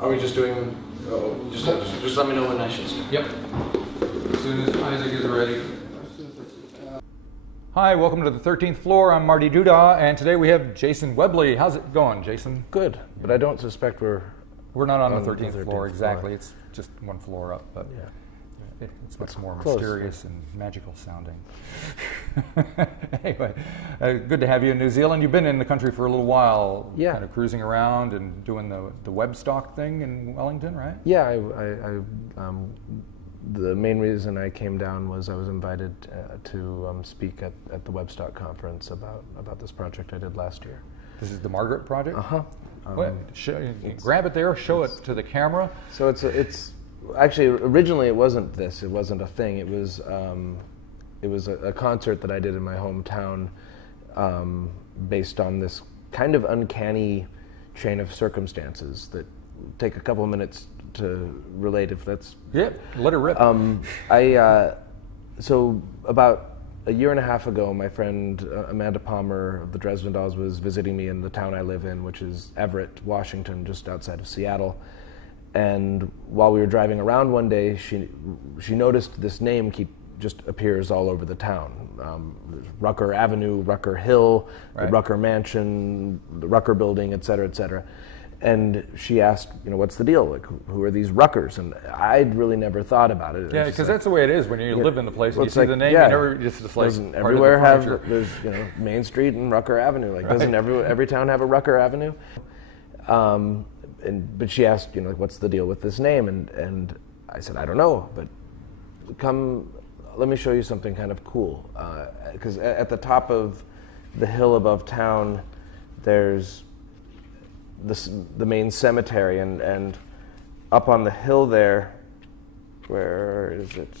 Are we just doing? Just let me know when I should start. Yep. As soon as Isaac is ready. Hi, welcome to the 13th floor. I'm Marty Duda, and today we have Jason Webley. How's it going, Jason? Good, but I don't suspect we're not on the 13th floor exactly. It's just one floor up, but yeah. It's much more close, mysterious and magical sounding. Anyway, good to have you in New Zealand. You've been in the country for a little while, yeah. Kind of cruising around and doing the web stock thing in Wellington, right? Yeah, the main reason I came down was I was invited to speak at the Webstock conference about this project I did last year. This is the Margaret project? Uh-huh. Grab it there, show it to the camera. So it's actually, originally it wasn't this. It wasn't a thing. It was a concert that I did in my hometown based on this kind of uncanny chain of circumstances that take a couple of minutes to relate, if that's... Yeah, let her rip. So about a year and a half ago, my friend Amanda Palmer of the Dresden Dolls was visiting me in the town I live in, which is Everett, Washington, just outside of Seattle. And while we were driving around one day, she noticed this name just appears all over the town. Rucker Avenue, Rucker Hill, right. The Rucker Mansion, the Rucker Building, et cetera, et cetera. And she asked, what's the deal? Like, who are these Ruckers? And I'd really never thought about it. Yeah, because that's the way it is when you live in the place and you see the name. Yeah, you never just like doesn't everywhere have there's Main Street and Rucker Avenue. Like, right. Doesn't every town have a Rucker Avenue? But she asked, what's the deal with this name? And I said, I don't know, but come, let me show you something kind of cool. Because at the top of the hill above town, there's the main cemetery, and up on the hill there, where is it?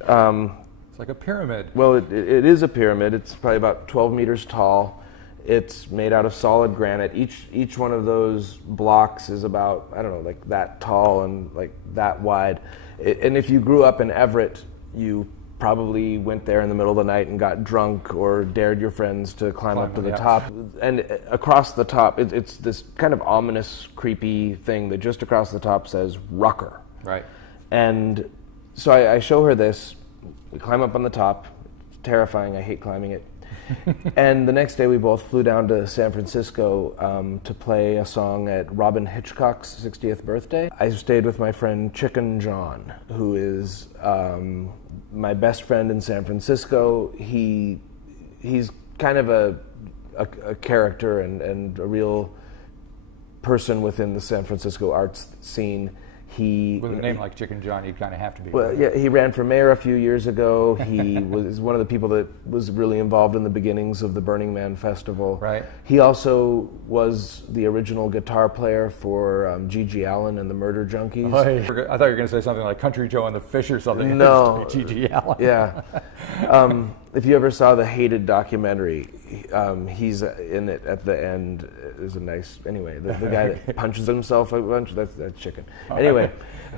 It's like a pyramid. Well, it is a pyramid. It's probably about 12 meters tall. It's made out of solid granite. Each one of those blocks is about, I don't know, like that tall and like that wide. And if you grew up in Everett, you probably went there in the middle of the night and got drunk or dared your friends to climb up to the top. And across the top, it's this kind of ominous, creepy thing that just across the top says Rucker. Right. And so I show her this. We climb up on the top. It's terrifying. I hate climbing it. And the next day we both flew down to San Francisco to play a song at Robin Hitchcock's 60th birthday. I stayed with my friend Chicken John, who is my best friend in San Francisco. He's kind of a character and a real person within the San Francisco arts scene. With a name like Chicken John, you kind of have to be. Well, yeah, he ran for mayor a few years ago. He was one of the people that was really involved in the beginnings of the Burning Man Festival. Right. He also was the original guitar player for G.G. Allen and the Murder Junkies. Oh, I thought you were going to say something like Country Joe and the Fish or something. No. G.G. Allen. Yeah. If you ever saw the Hated documentary, he's in it at the end. There's a nice, anyway, the guy that punches himself a bunch, that's Chicken. Anyway,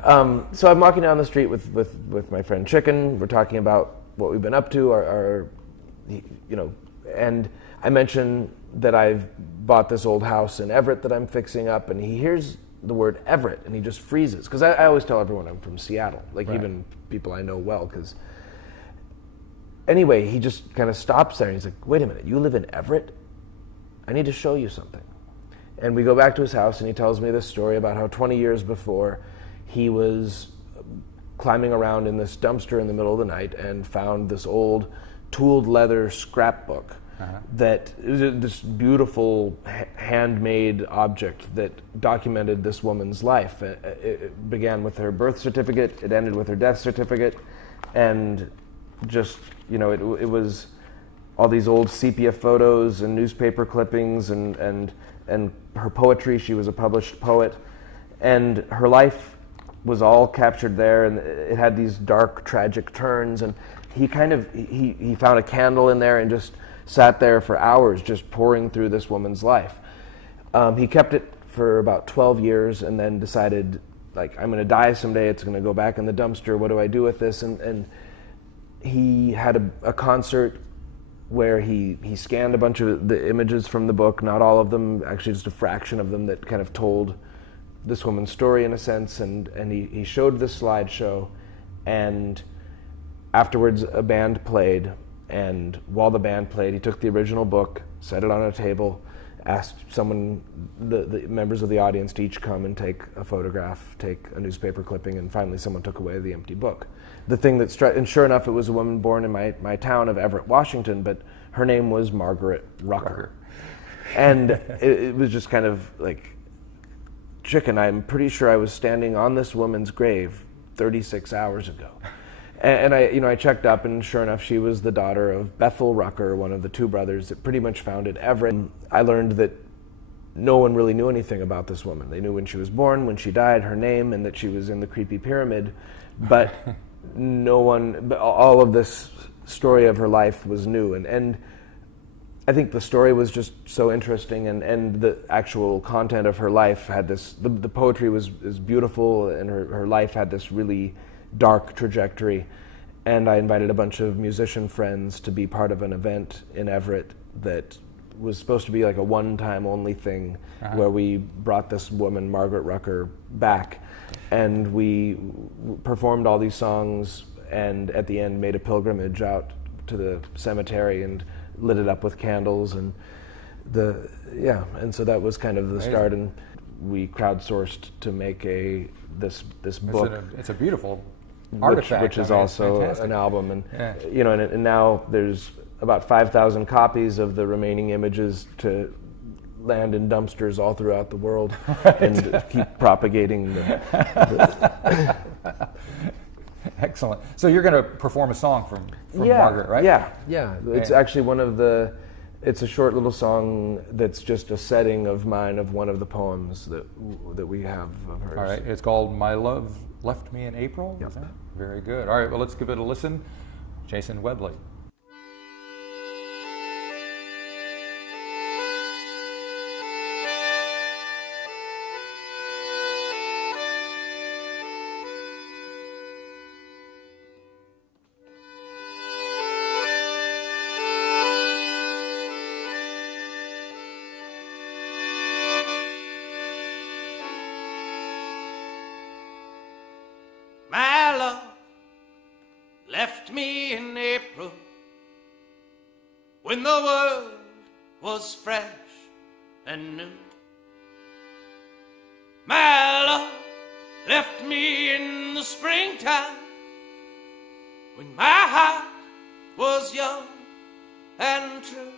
so I'm walking down the street with my friend Chicken. We're talking about what we've been up to, and I mention that I've bought this old house in Everett that I'm fixing up, and he hears the word Everett, and he just freezes. Because I always tell everyone I'm from Seattle, like right. Even people I know well, because... Anyway, he just kind of stops there and he's like, wait a minute, you live in Everett? I need to show you something. And we go back to his house and he tells me this story about how 20 years before he was climbing around in this dumpster in the middle of the night and found this old tooled leather scrapbook that is this beautiful handmade object that documented this woman's life. It began with her birth certificate, it ended with her death certificate, and just, it was all these old sepia photos and newspaper clippings and her poetry. She was a published poet, and her life was all captured there, and it had these dark, tragic turns, and he found a candle in there and just sat there for hours just pouring through this woman's life. He kept it for about 12 years and then decided, like, I'm going to die someday, it's going to go back in the dumpster, what do I do with this? And he had a concert where he scanned a bunch of the images from the book, not all of them, actually just a fraction of them, that kind of told this woman's story in a sense, and he showed this slideshow, and afterwards a band played, and while the band played, he took the original book, set it on a table, asked someone, the members of the audience, to each come and take a photograph, take a newspaper clipping, and finally someone took away the empty book. The thing that and sure enough, it was a woman born in my town of Everett, Washington, but her name was Margaret Rucker. And it was just kind of like chicken. I'm pretty sure I was standing on this woman's grave 36 hours ago. And I checked up, and sure enough, she was the daughter of Bethel Rucker, one of the two brothers that pretty much founded Everett. I learned that no one really knew anything about this woman. They knew when she was born, when she died, her name, and that she was in the creepy pyramid, but all of this story of her life was new. And I think the story was just so interesting, and the actual content of her life had this, the poetry was beautiful, and her life had this really dark trajectory. And I invited a bunch of musician friends to be part of an event in Everett that was supposed to be like a one-time only thing, where we brought this woman, Margaret Rucker, back, and we performed all these songs, and at the end made a pilgrimage out to the cemetery and lit it up with candles, and so that was kind of the start, and we crowdsourced to make this book. It's a beautiful artifact, which is also an album, and and now there's about 5,000 copies of the remaining images to land in dumpsters all throughout the world, and keep propagating the Excellent. So you're going to perform a song from Margaret, right? Yeah. It's actually it's a short little song that's just a setting of mine of one of the poems that we have of hers. All right. It's called My Love Left Me in April? Yep. Is that? Very good. All right, well, let's give it a listen. Jason Webley. My love left me in April when the world was fresh and new. My love left me in the springtime when my heart was young and true.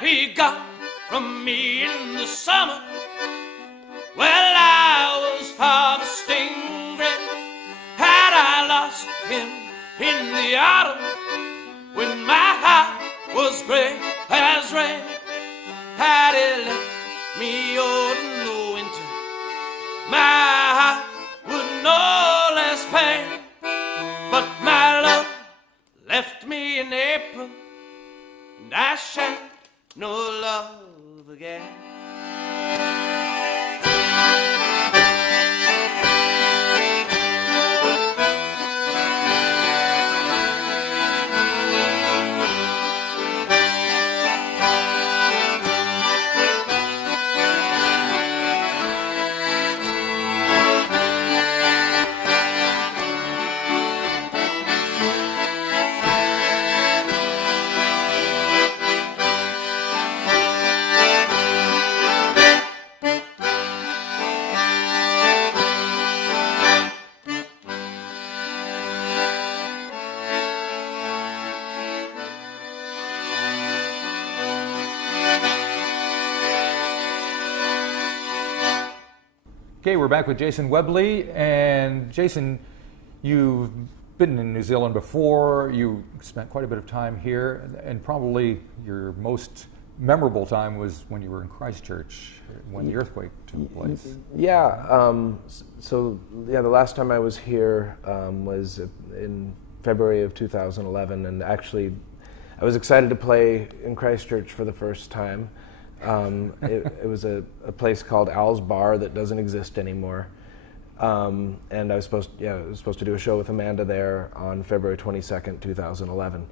He gone from me in the summer, well, I was harvesting grain. Had I lost him in the autumn, when my heart was gray as rain? Had he left me out in the winter, my heart would know less pain. But my love left me in April, and I shan't no love again. Okay, we're back with Jason Webley. And Jason, you've been in New Zealand before. You spent quite a bit of time here, and probably your most memorable time was when you were in Christchurch when the earthquake took place. The last time I was here was in February of 2011, and actually I was excited to play in Christchurch for the first time. It was a place called Owl's Bar that doesn't exist anymore. And I was supposed to do a show with Amanda there on February 22nd, 2011.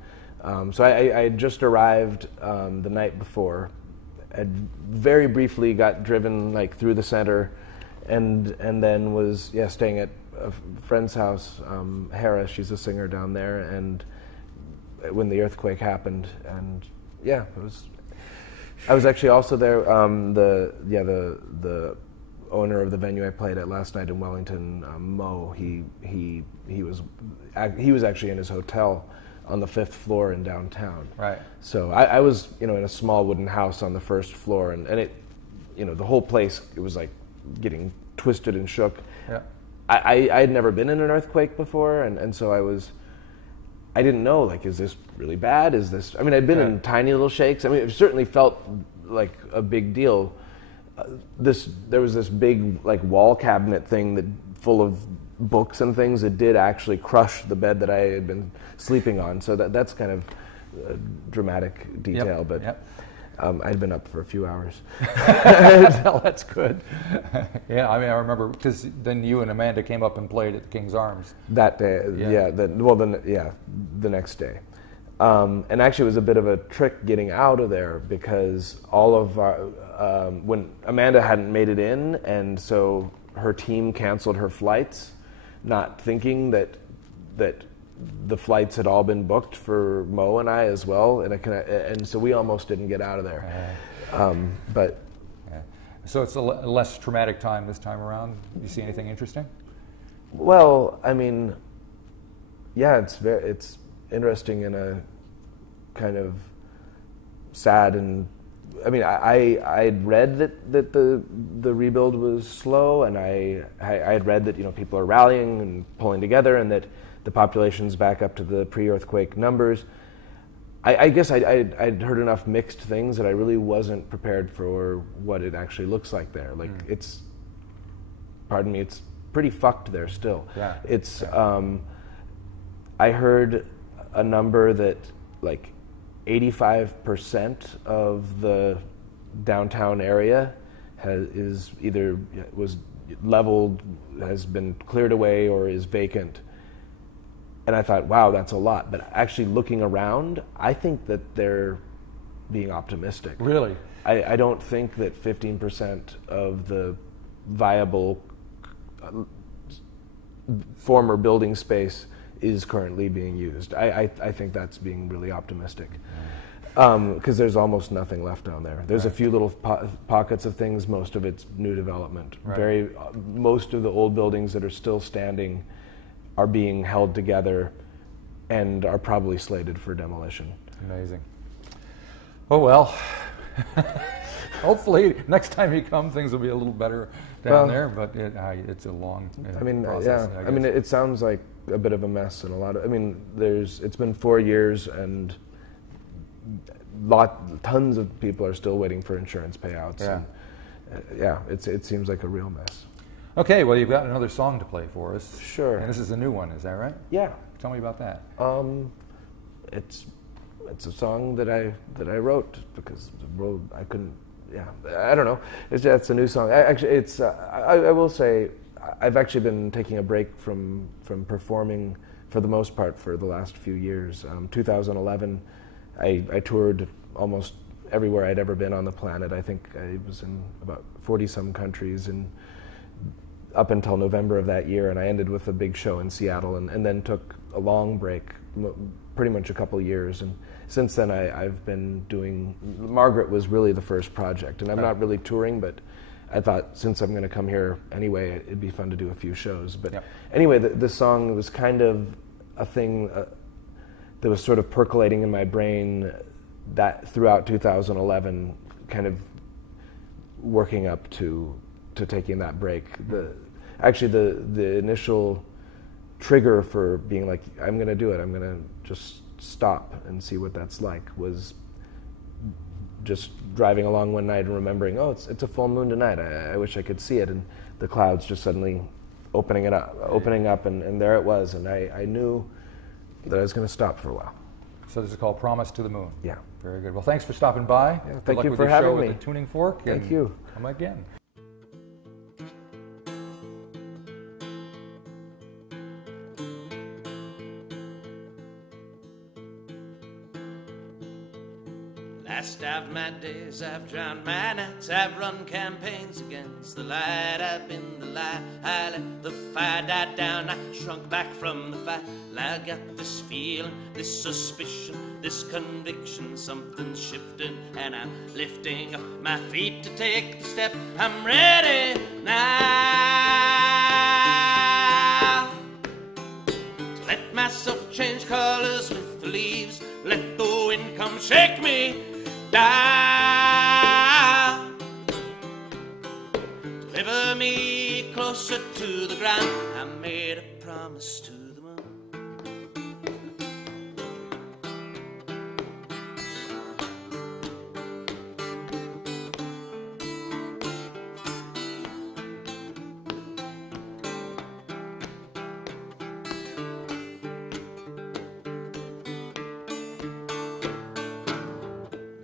So I had just arrived the night before. I'd very briefly got driven like through the center, and then was staying at a friend's house, Hera. She's a singer down there, and when the earthquake happened, and I was actually also there. The owner of the venue I played at last night in Wellington, Mo. He was actually in his hotel on the 5th floor in downtown. Right. So I was, in a small wooden house on the 1st floor, and it, the whole place, it was like getting twisted and shook. Yeah. I had never been in an earthquake before, and so I didn't know, like, is this really bad? Is this, I'd been in tiny little shakes. It certainly felt like a big deal. There was this big, like, wall cabinet thing that full of books and things that did actually crush the bed that I had been sleeping on. So that's kind of a dramatic detail, but I'd been up for a few hours. Well, that's good. Yeah, I remember, because then you and Amanda came up and played at King's Arms. That day, the next day. And actually it was a bit of a trick getting out of there, because all of our, when Amanda hadn't made it in, and so her team canceled her flights, not thinking that the flights had all been booked for Mo and I as well, and so we almost didn't get out of there. But so it's a less traumatic time this time around. You see anything interesting? Well, it's interesting in a kind of sad and. I'd read that the rebuild was slow, and I had read that people are rallying and pulling together, and that the population's back up to the pre-earthquake numbers. I guess I'd heard enough mixed things that I really wasn't prepared for what it actually looks like there. Like it's pretty fucked there still. Yeah. It's I heard a number that like 85% of the downtown area was leveled, has been cleared away, or is vacant. And I thought, wow, that's a lot. But actually looking around, I think that they're being optimistic. Really? I don't think that 15% of the viable former building space is currently being used. I think that's being really optimistic, because there's almost nothing left down there. There's a few little pockets of things. Most of it's new development. Right. Most of the old buildings that are still standing are being held together and are probably slated for demolition. Amazing. Oh well. Hopefully next time you come, things will be a little better down there. But it's a long process. It sounds like a bit of a mess, and a lot of. It's been 4 years, and tons of people are still waiting for insurance payouts. Yeah. And, it seems like a real mess. Okay, well, you've got another song to play for us. Sure. And this is a new one, is that right? Yeah. Tell me about that. It's a song that I wrote because I couldn't. Yeah, I don't know. It's a new song. I will say, I've actually been taking a break from performing for the most part for the last few years. 2011, I toured almost everywhere I'd ever been on the planet. I think I was in about 40-some countries, and up until November of that year, and I ended with a big show in Seattle, and then took a long break, pretty much a couple years. And since then, I've been doing. Margaret was really the first project, and I'm not really touring, but I thought since I'm going to come here anyway, it'd be fun to do a few shows. But anyway, this song was kind of a thing that was sort of percolating in my brain that throughout 2011, kind of working up to taking that break. The initial trigger for being like, I'm going to do it, I'm going to just stop and see what that's like, was just driving along one night and remembering, oh, it's a full moon tonight. I wish I could see it, and the clouds just suddenly opening up, and there it was, and I knew that I was going to stop for a while. So this is called Promise to the Moon. Yeah. Very good. Well, thanks for stopping by. Yeah, Good thank luck you with for your having show me. With the Tuning Fork. Thank you. Come again. Last of my days, I've drowned my nights, I've run campaigns against the light. I've been the lie, I let the fire die down, I shrunk back from the fight. I got this feeling, this suspicion, this conviction, something's shifting, and I'm lifting up my feet to take the step. I'm ready now to let myself change colors with the leaves, let the wind come shake me down, deliver me closer to the ground. I made a promise to the moon.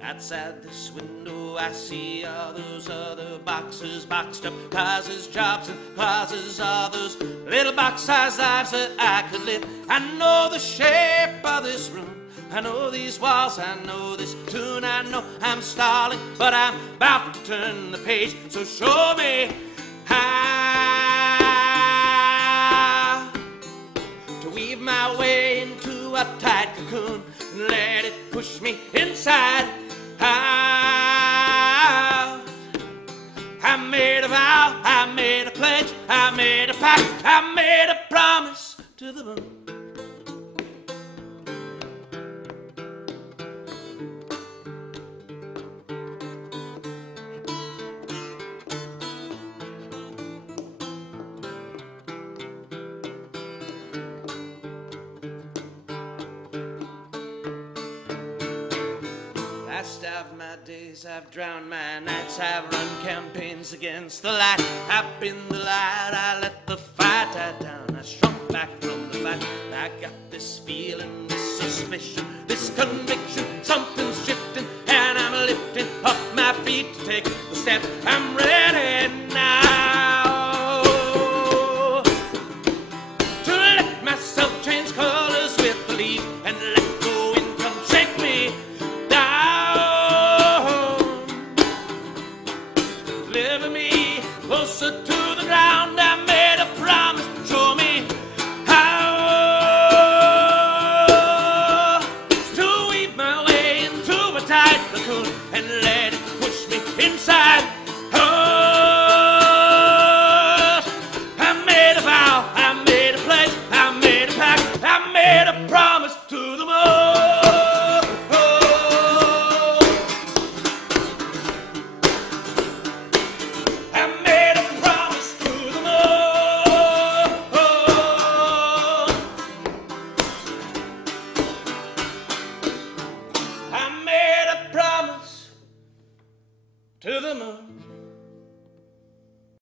Outside this window I see all those other boxes boxed up, causes, jobs, and causes, all those little box-sized lives that I could live. I know the shape of this room, I know these walls, I know this tune, I know I'm stalling, but I'm about to turn the page, so show me how to weave my way into a tight cocoon and let it push me inside. I made a vow, I made a pledge, I made a pact, I made a promise to the moon. Last of my days, I've drowned my nights, I've run campaigns against the light. I've been the light, I let the fire die down, I shrunk back from the fight. I got this feeling, this suspicion, this conviction,